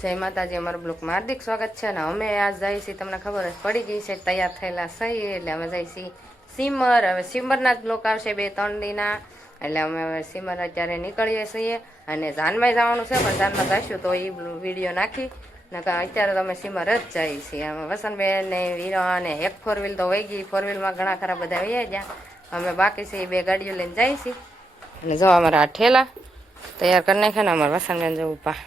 જય માતાજી, અમારા બ્લોકમાં હાર્દિક સ્વાગત છે અને અમે આ જઈએ છીએ, તમને ખબર જ પડી ગઈ છે, તૈયાર થયેલા સહી, એટલે અમે જઈએ છીએ સિમર. હવે સિમરના જ બ્લોક આવશે બે, ત્રણ દીના. એટલે અમે હવે સિમર અત્યારે નીકળીએ છીએ અને જાનમાં જવાનું છે, પણ જાનમાં જઈશું તો એ વીડિયો નાખી. નકર અત્યારે તો અમે સિમર જ જઈએ છીએ. અમે વસંતબેન ને વીરા ને એક ફોર વ્હીલ તો વહી ગઈ. ફોર વ્હીલમાં ઘણા ખરા બધા વહી ગયા. અમે બાકી છે બે ગાડીઓ લઈને જઈએ છીએ. અને જો અમારા આ ઠેલા તૈયાર કરી નાખ્યા ને અમારા વસંતબેન જવું પા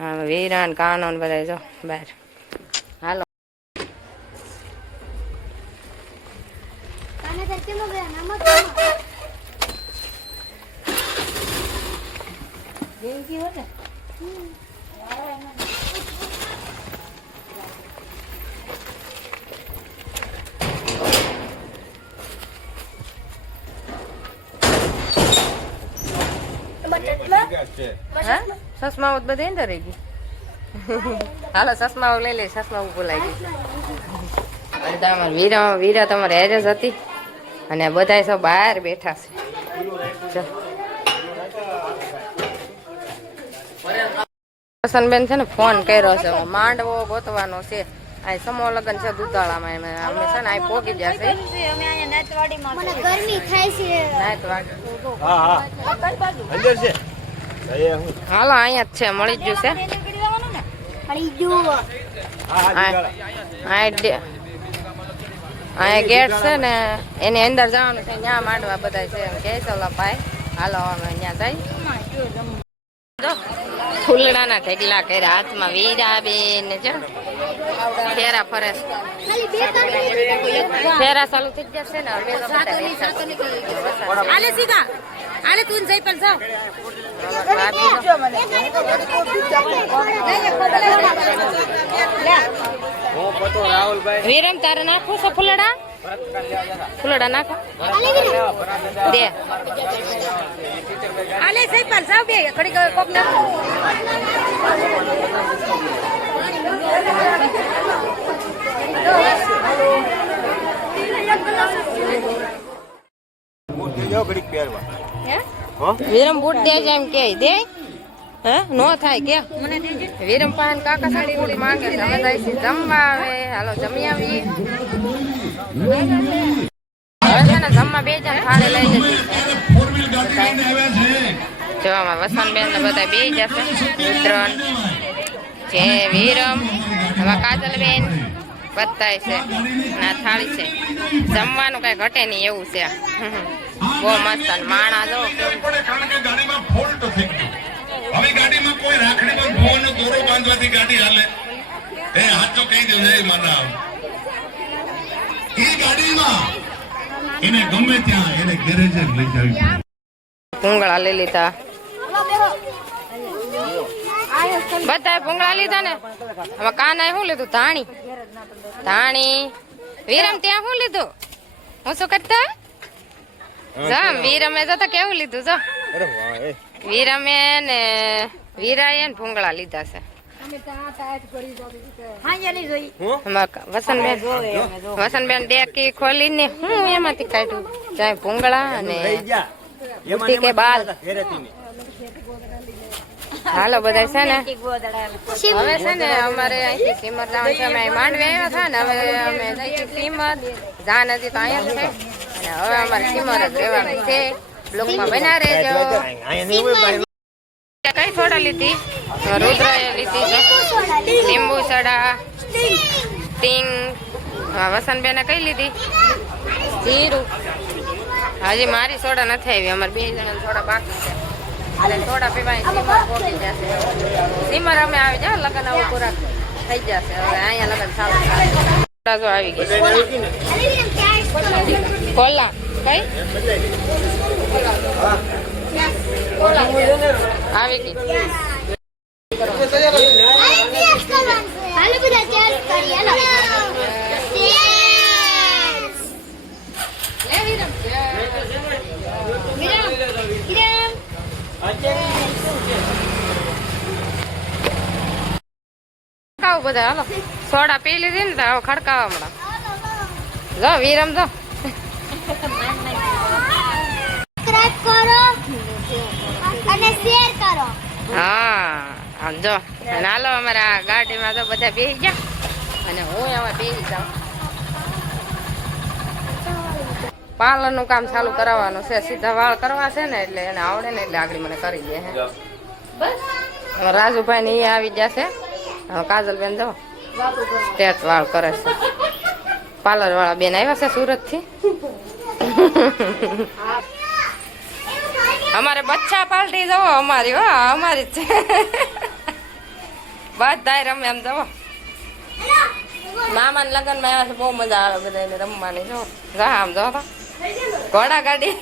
હા વીરાન કાનો ને બધા જો બહાર. હાલો. Karena tadi સસમાઓ બધે અંદર રહી ગઈ. હાલો સસમાઓ લઈ લે સસમાઓ બોલાઈ ગઈ અને તમારે વીરા વીરા તમારે હેર હતી. અને બધા સૌ બહાર બેઠા છે. પ્રસન્નબેન છે ને ફોન કર્યો છે માંડવો ગોતવાનો છે. આ સમો લગન છે દુધાળામાં એમ અમે છે ને આ પોગી ગયા છે. નાતવાડી ગરમી થાય છે. નાતવાડી હા હા. અંદર છે. હાલો, અહીંયા જ છે, મળી જ જશે. આ ગેટ છે ને, એની અંદર જવાનું છે ત્યાં માંડવા બધા છે. છે ભાઈ હાલો, અમે ત્યાં જઈ. જો ફૂલડાના ઢગલા કર્યા. હાથમાં વીરા બેન ને જો. ફેરા ફરે ફેરા ચાલુ થઈ જશે ને. આલે સીધા. આલે તું જઈ પણ જાવ વીરમ તારે નાખવું છે ફૂલડા? ફૂલડા નાખો. દે. આલે પણ જાવ બે ઘડી કોક ના હું? જો ઘડીક પહેરવા હો વિરમ બૂટ દે એમ કે દે? હે? નો થાય કે? વિરમ પાન કાકા સાડી માંગે અમે જાય જમવા આવે હાલો જમી આવીએ. ને જમવા બે જણ થાળી લઈ જશે જોવામાં વસંતબેન ને બધા બે જશે રુદ્રન, જે વિરમ હવે કાજલબેન બધાય છે. ના થાળી છે. જમવાનું કઈ ઘટે નહીં એવું છે. બહુ મસ્ત માણા જો. કોઈ દોરો બાંધવાથી ગાડી હાલે. એ હાચો કહી દો જય માના એ ગાડીમાં એને ગમે ત્યાં એને ગેરેજ જ લઈ જવી ભૂંગળા લઈ લીધા. બધા ભૂંગળા લીધા ને? હવે કાના શું લીધું? ધાણી. ધાણી. વિરમ ત્યાં શું લીધું? હું શું કરતા? જમ વિરમે તો કેવું લીધું જો. અરે વિરમે ને વીરાએ ને ભૂંગળા લીધા છે. હું એમાં વસંતબેન વસંતબેન હું એમાંથી કાઢ્યું ચાહે ભૂંગળા અને લઈ જા બુટ્ટી કે બાલ? હાલો બધા છે ને? હવે છે ને અમારે અહીંથી કિંમત જવાનું છે. અમે માંડવી આવ્યા હતા ને હવે અમે સીમર જાન હજી તો અહીંયા છે. અને હવે અમારે જ રહેવાનું છે. બ્લોકમાં બના રહેજો. અહીંયા નહીં હોય ભાઈ કઈ ફોટો લીધી? છે. લીંબુ સડા, ટીંગ. વસંતબેને કઈ લીધી? જીરું. હજી મારી સોડા નથી આવી. અમારે બે જણા સોડા બાકી છે. એટલે સોડા પીવાની સીમર પહોંચી જશે. સીમર અમે આવી જાવ લગ્ન આવું પૂરા થઈ જશે. હવે અહીંયા લગ્ન જો આવી ગઈ કોલા. આવી ગઈ. બધા હાલો ખડકાવ બધા હાલો સોડા પી લીધી ને તો ખડકાવા હમણાં જો વિરમ જો કરો અને શેર કરો. હા. આમ જો અને હાલો અમારા ગાડીમાં તો બધા બેસી ગયા. અને હું એમાં બેસી જાઉં. પાર્લરનું કામ ચાલુ કરાવવાનું છે સીધા વાળ કરવા છે ને એટલે એને આવડે ને એટલે આગળ મને કરી દે હે. હવે રાજુભાઈ ને અહીંયા આવી ગયા છે. હવે કાજલબેન જો સ્ટેટ વાળ કરે છે. પાર્લર વાળા બેન આવ્યા છે સુરતથી અમારે બચ્ચા પાર્ટી જવો અમારી હો અમારી જ છે. બધા રમે એમ જવો મામા ને લગ્નમાં આવ્યા છે, બહુ મજા આવે બધાને રમવાની, જો. જા આમ જો ઘોડા ગાડી.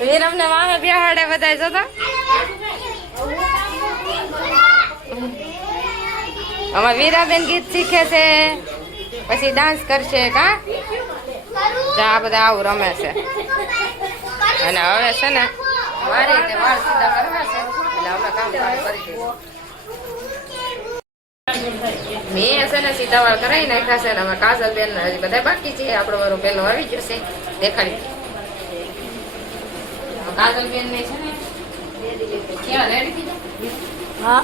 વીરમ ને મામે બેહાડે બધા જો અમાર વીરાબેન ગીત શીખે છે. પછી ડાન્સ કરશે કા જા બધા આવું રમે છે. અને હવે છે ને, મારી રીતે વાળ સીધા કરવા છે. એટલે અમે કામ કરી દઈશું. મેં છે ને સીધા વાળ કરાવી નાખ્યા છે ને અમે કાજલ બેન હજી બધા બાકી છે. આપણો વારો પેલો આવી ગયો છે. દેખાડી કાજલ બેન ને છે ને ક્યાં રેડી કીધું હા.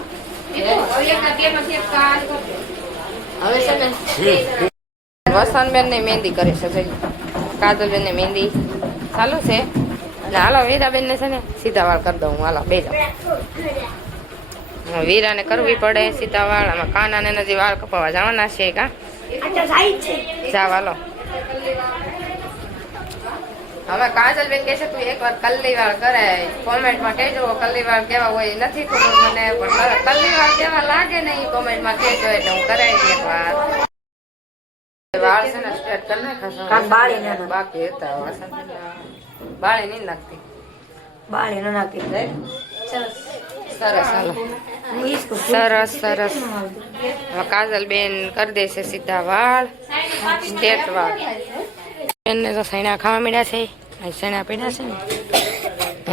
હવે છે ને વસંતબેન ને મહેંદી કરે છે કાજલબેન ને મહેંદી ચાલુ છે. અને હાલો વીરાબેન ને છે ને સીધા વાળ કરી દઉં હાલો બે જાઓ. વીરાને કરવી પડે સીધા વાળ આમાં કાના ને નથી વાળ કપાવા જવાના છે કા? જાવ હાલો હવે કાજલબેન કે છે તું એકવાર કલ્લી વાળ કરાય. કોમેન્ટમાં કહેજો કલ્લી વાળ કેવા હોય નથી ખબર મને પણ કલ્લી વાળ કેવા લાગે ને એ કોમેન્ટમાં કહેજો એટલે હું કરાવી દઈ એકવાર વાળ છે ને સ્ટ્રેટ કરી નાખાશે કાન બાળી ના બાકી હતા વાસણ. બાળી નહીં નાખતી. બાળી ન નાખી. સરસ, હાલો. સરસ સરસ. કાજલ બેન કરી દેશે સીધા વાળ. સ્ટેટ વાળ. બેનને તો સૈણા ખાવા મળ્યા છે. સૈણા પીડ્યા છે ને.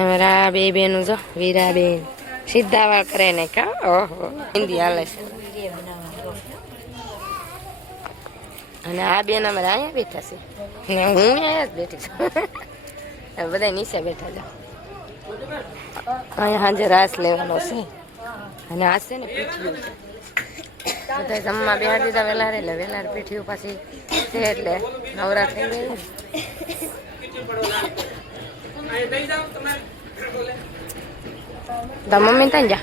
અમારા બે બેનું જો વીરા બેન સીધા વાળ કરે ને કા? ઓહો. હિન્દી હાલે છે. અને આ બેન અમારે અહીંયા બેઠા છે. ને હું અહીંયા જ બેઠી છું. બધા નીચે બેઠા છે. અહીંયા સાંજે રાસ લેવાનો છે. અને આ છે ને પીઠિયું. બધા જમવા બેહાડી દીધા વેલાર એટલે વેલાર પીઠિયું પાછી છે એટલે નવરા થઈ ગઈ ને તાર મમ્મી ત્યાં જા?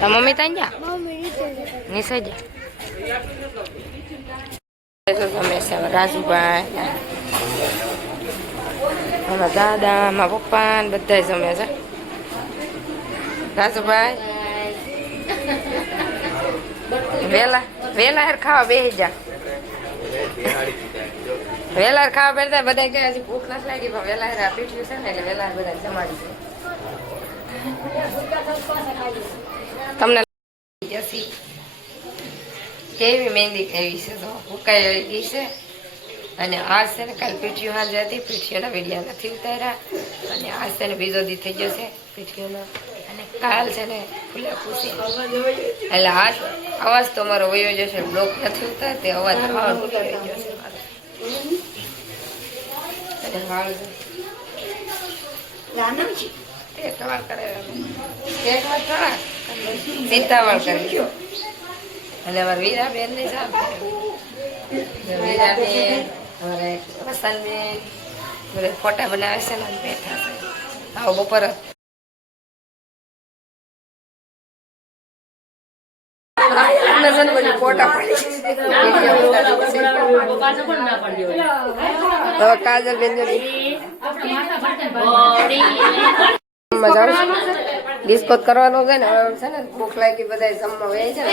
તા મમ્મી ત્યાં જા? નિશે જા. તો તમે છે હવે રાજુભાઈ મારા દાદા, મારા પપ્પા ને બધા જમે છે. રાજુભાઈ? વેલા વેલા હેર ખાવા બેસી જા. વેલા ખાવા બેઠા બધા કે હજી ભૂખ નથી લાગી, પણ વેલા હેર આ પીઠ્યું છે ને, એટલે વેલા બધા જમાડી તમને કેવી મહેંદી કેવી છે તો? આવી ગઈ છે? અને આજ છે ને કાલ પીઠીઓ હાલ હતી. પીઠીઓના વિડીયા નથી ઉતાર્યા. અને આજ છે ને બીજો દી થઈ ગયો છે પીઠીઓનો અને કાલ છે ને ખુલ્લા ખુશી. એટલે આજ અવાજ તો અમારો વયો જશે બ્લોક નથી ઉતાર તે અવાજ ગયો છે અને વાળ. ટેટ વાળ કરે. ટેટ વાળ થોડા અને અમારા વીરાબેન ને સાહેબ વીરાબેન. ફોટા બનાવે છે ને બેઠા છે આવો બપોર. કાજલ બેન મજા આવશે ડિસ્કો કરવાનો છે ને, હવે છે ને, ભૂખ લાગી બધા જમવા વહી છે ને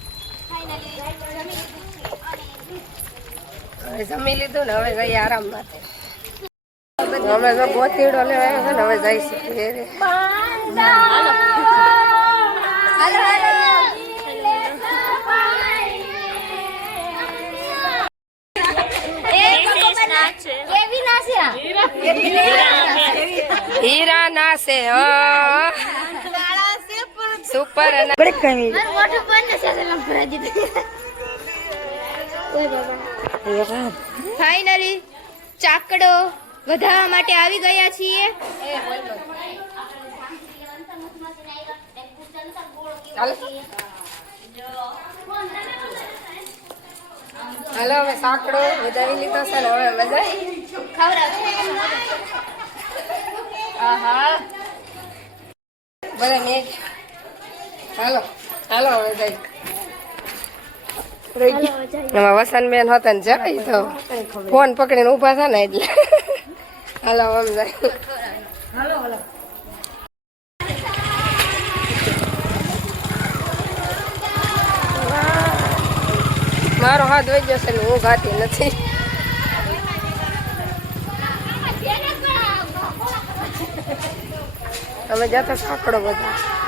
હવે જમી લીધું ને હવે ગઈ આરામ માટે. અમે તો ગોતીડો લેવા આવ્યા છે ને હવે જઈશું ઘેરે. કેવી નાસ્યા હીરા નાસે હા સુપર અને બડે કમી મારું મોઢું બંધ છે એટલે ભરાઈ દીધું ઓય ફાઇનલી ચાકડો વધારવા માટે આવી ગયા છીએ. હાલો હવે સાંકડો વધારી લીધો છે હવે બધા બધા મેં હાલો હાલો હવે જઈ. એમાં વસંતબેન હતા ને જાય તો. ફોન પકડીને ઊભા છે ને એટલે. હાલો આમ જાય મારો હાથ વહી ગયો છે ને હું ગાતી નથી. અમે જતા સાંકડો બધા.